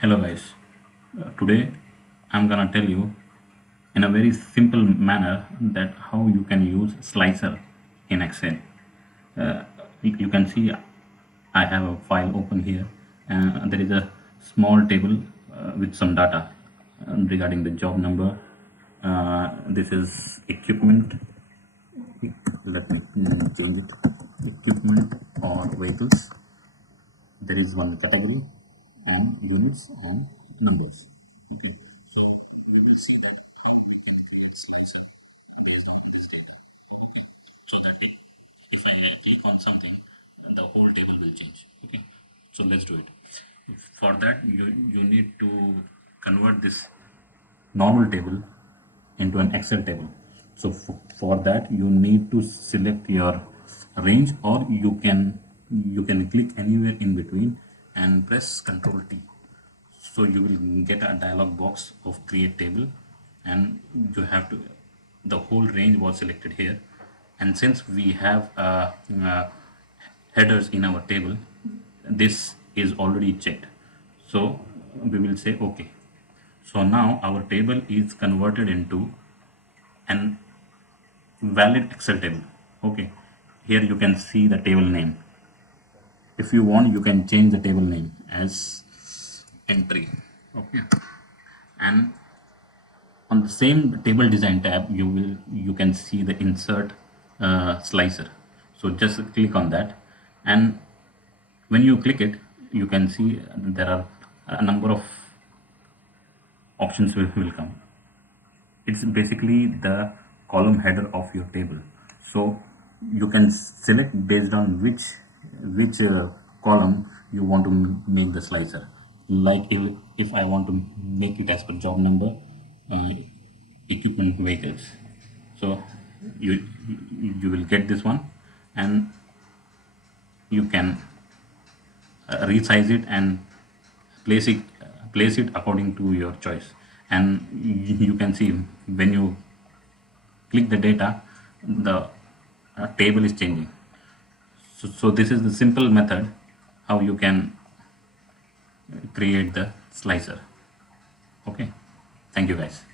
Hello guys, today I'm gonna tell you in a very simple manner that how you can use slicer in Excel. Uh, you can see I have a file open here and there is a small table with some data regarding the job number. This is equipment. Let me change it. Equipment or vehicles. There is one category and units and numbers. Okay. So we will see that how we can create slicing based on this data. Okay. So that if I click on something, the whole table will change. Okay. So let's do it. For that, you need to convert this normal table into an Excel table. So for that you need to select your range, or you can click anywhere in between and press Ctrl T. So you will get a dialog box of create table, and you have to, the whole range was selected here, and since we have headers in our table, this is already checked, so we will say okay. So now our table is converted into an valid Excel table. Okay, here you can see the table name. If you want, you can change the table name as entry. Okay, and on the same table design tab, you can see the insert slicer. So just click on that, and when you click it, you can see there are a number of options will come. It's basically the column header of your table, so you can select based on which column you want to make the slicer. Like if I want to make it as per job number, uh, equipment vehicles, so you will get this one, and you can resize it and place it according to your choice. And you can see when you click the data, the table is changing. So this is the simple method how you can create the slicer. Okay, thank you guys.